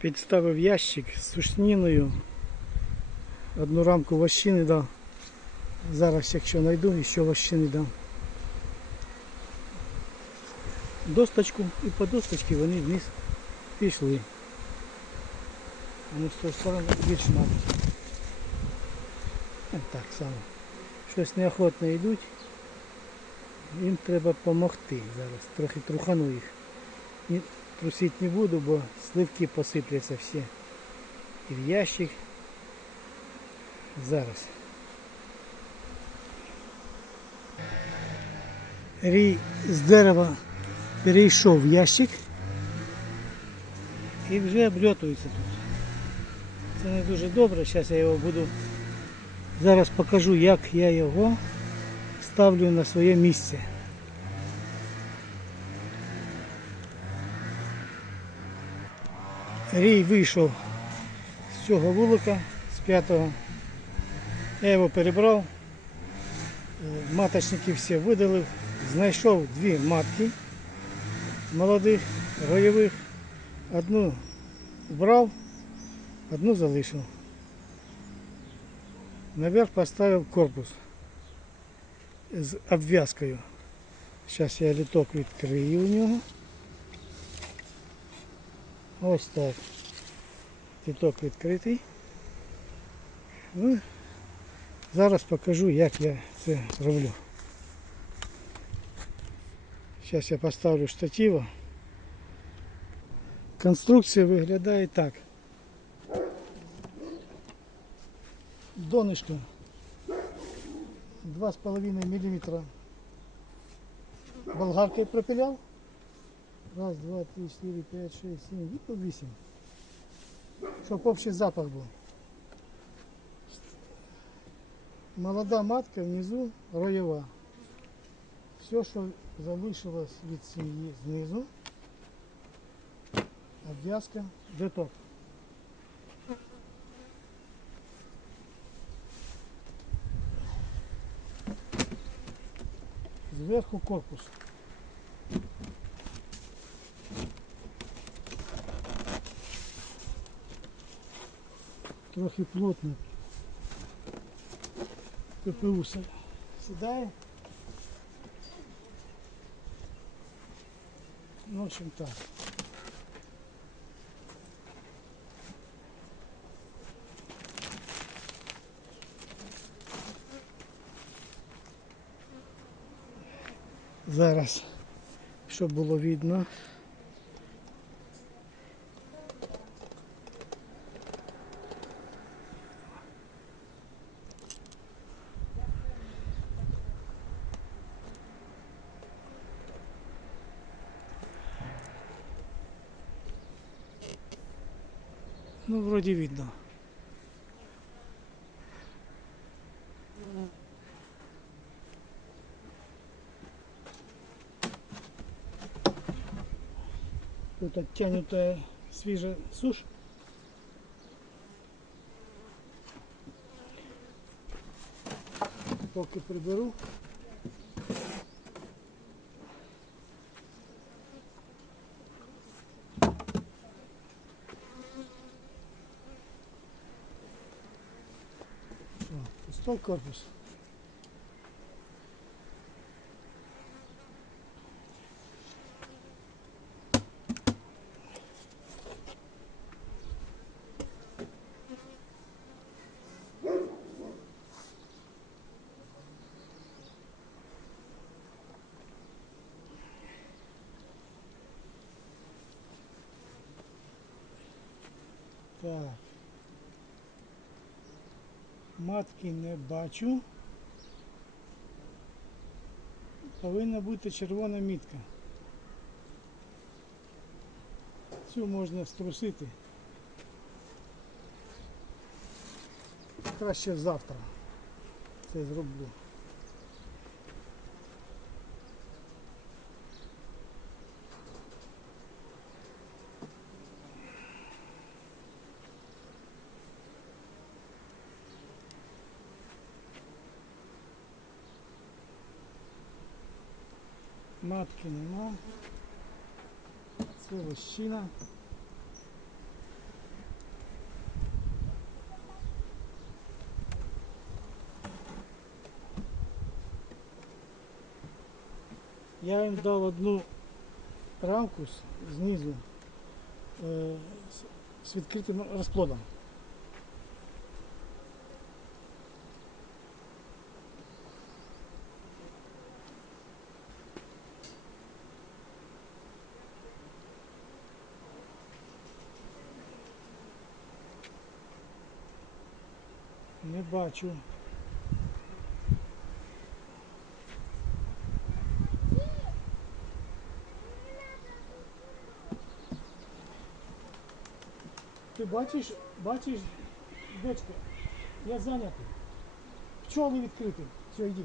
Підставив ящик з сушніною. Одну рамку вощини дав. Зараз, якщо знайду, ще вощини дам. Досточку і по досточці вони вниз пішли. Вони з тої сторони більше мабуть. Е, Так само. Щось неохотно йдуть. Їм треба допомогти зараз. Трохи трухану їх. Ні, трусити не буду, бо сливки посипляться всі. І в ящик. Зараз. Рій з дерева перейшов в ящик і вже обльотується тут. Це не дуже добре. Зараз я його буду. Зараз покажу, як я його ставлю на своє місце. Рій вийшов з цього вулика, з п'ятого. Я його перебрав, е, маточники всі видалив, знайшов дві матки молодих, ройових. Одну вбрав, одну залишив. Наверх поставив корпус з обв'язкою. Зараз я літок відкрию у нього. Ось так. Літок відкритий. Ну, зараз покажу, як я це роблю. Зараз я поставлю штатива. Конструкція виглядає так. Донышко 2,5 мм болгаркой пропилял. Раз, два, три, четыре, пять, шесть, семь, и по 8. Чтоб общий запах был. Молода матка внизу роєва. Все, що залишилось від сім'ї знизу. Обв'язка, деток. Зверху корпус. Трохи плотно. ППУ сідає. Ну, в общем так. Зараз, щоб було видно. Ну, вроде видно. Тут оттянутая свежая сушь. Поки приберу. О, пустой корпус. Так. Матки не бачу. Повинна бути червона мітка. Цю можна струсити. Краще завтра це зроблю. Матки нема. Це лощина. Я їм дав одну рамку знизу е, з відкритим розплодом. Бачу. Ти бачиш, бачиш, дочка, я зайнятий. Пчоли відкриті. Все, йди.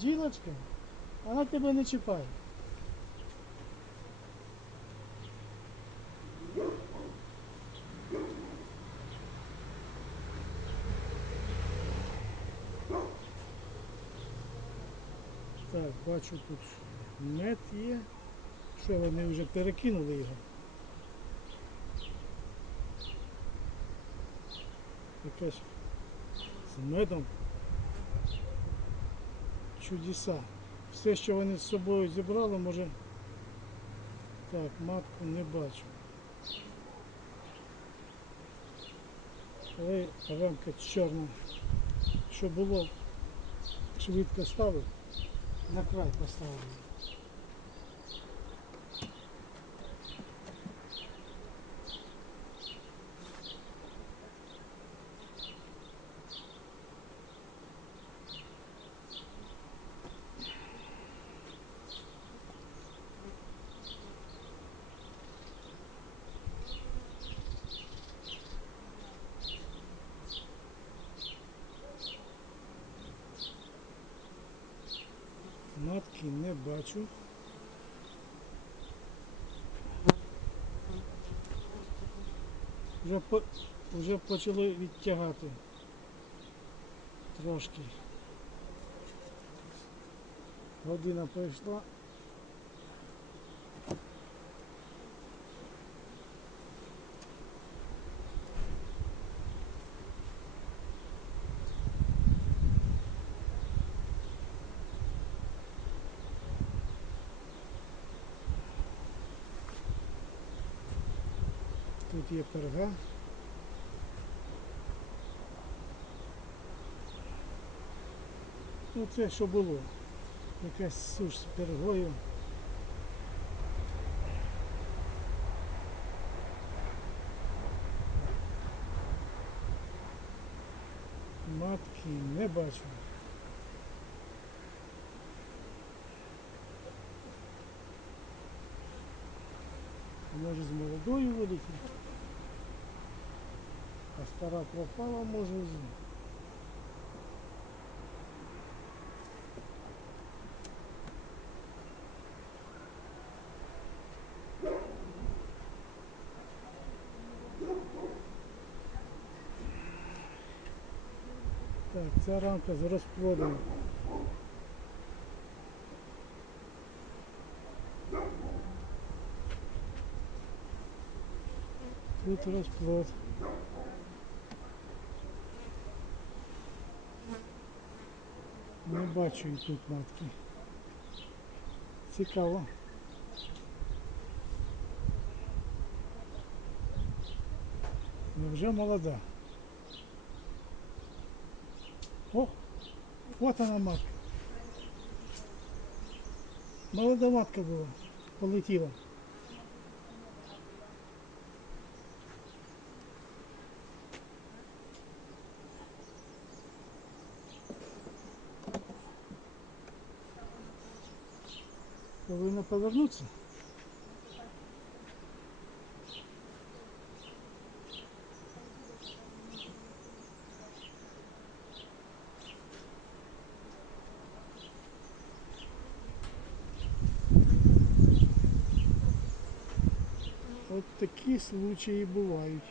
Ділочка, вона тебе не чіпає. Так, бачу тут мед є. Що вони вже перекинули його? Якась з медом. Чудеса. Все, що вони з собою зібрали, може. Так, матку не бачу. Але рамка чорна. Що було, швидко ставив, на край поставив. Матки не бачу. Вже, по, вже почали відтягати трошки. Година пройшла. Тут є перга. Ну це що було? Якась суш з пергою. Матки не бачу. Може з молодою виліти. Стара пропала, може з. Так, ця рамка з розплодом. Тут розплод. Не бачу і тут матки. Цікаво. Ну вже молода. О, от вона матка. Молода матка була, полетіла. Повинна повернутися. От такі случаї бувають.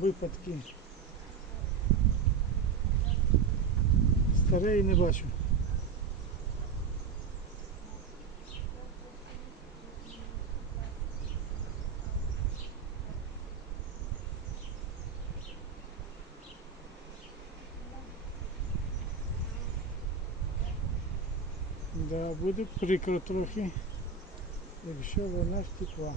Випадки. Старе і не бачу. Да, буде прикро трохи, якщо вона втекла.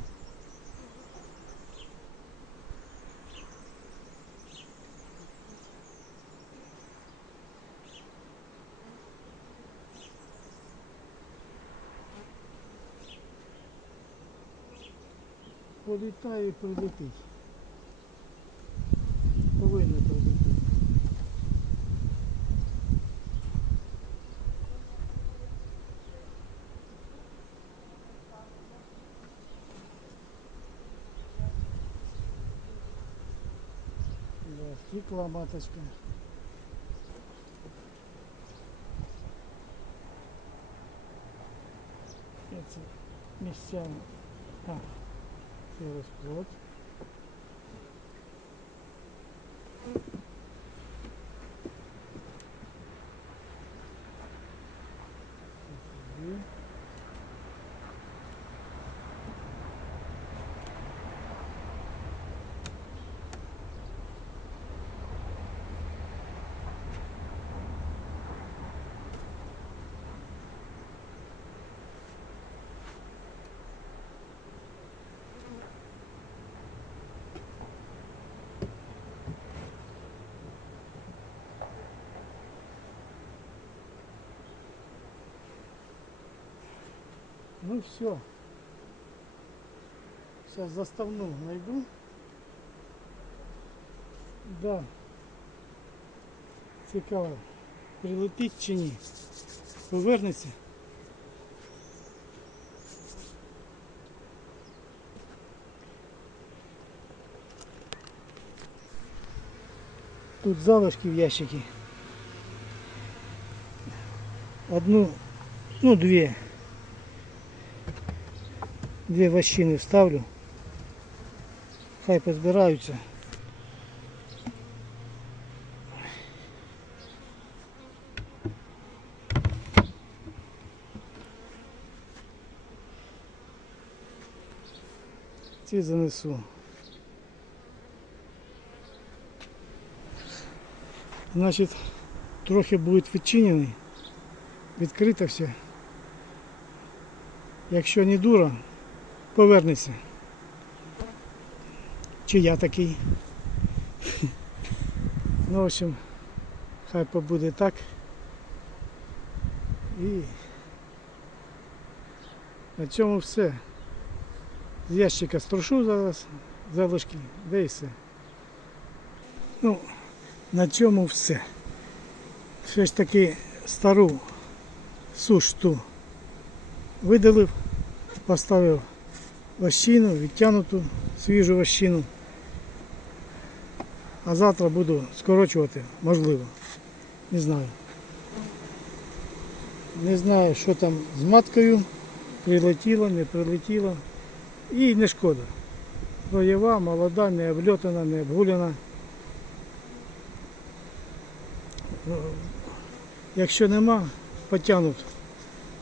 Політає і прилетить. Повинна прилетіти. Да, втекла маточка. Це місцями. А, це. Все. Сейчас заставну найду. Да. Цікаво. Прилетить чи ні. Повернеться. Тут залишки в ящике. Одну, ну две. Дві вощини вставлю. Хай позбираються. Ці занесу. Значить, трохи буде відчинений, відкрито все. Якщо не дура, повернеться. Чи я такий. Ну, в общем, хай побуде так. І на цьому все. З ящика струшу зараз залишки, де і все. Ну, на цьому все. Все ж таки стару суш ту видалив, поставив вощину, відтягнуту свіжу вощину. А завтра буду скорочувати, можливо. Не знаю. Не знаю, що там з маткою. Прилетіло, не прилетіло. І не шкода. Бойова, молода, не обльотана, не обгуляна. Якщо нема, потягнуть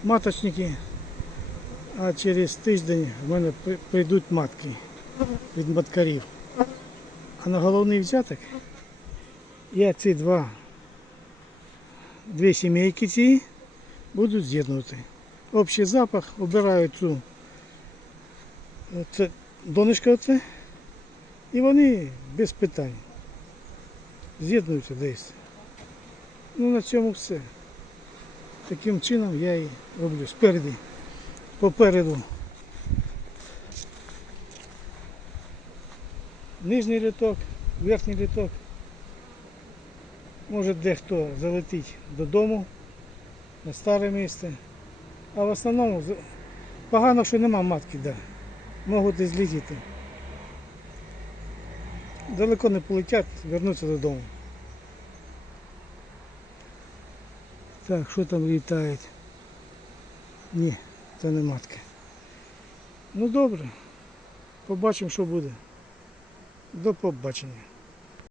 маточники, а через тиждень в мене прийдуть матки від маткарів. А на головний взяток я ці два дві сімейки ці будуть з'єднувати. Общий запах, обираю цю це донечка оце, і вони без питань з'єднуються десь. Ну на цьому все. Таким чином я і роблю. Спереді, попереду. Нижній літок, верхній літок. Може дехто залетить додому на старе місце. А в основному погано, що нема матки, да. Можуть і злетіти. Далеко не полетять, вернуться додому. Так, що там літають? Ні, це не матка. Ну добре. Побачимо, що буде. До побачення.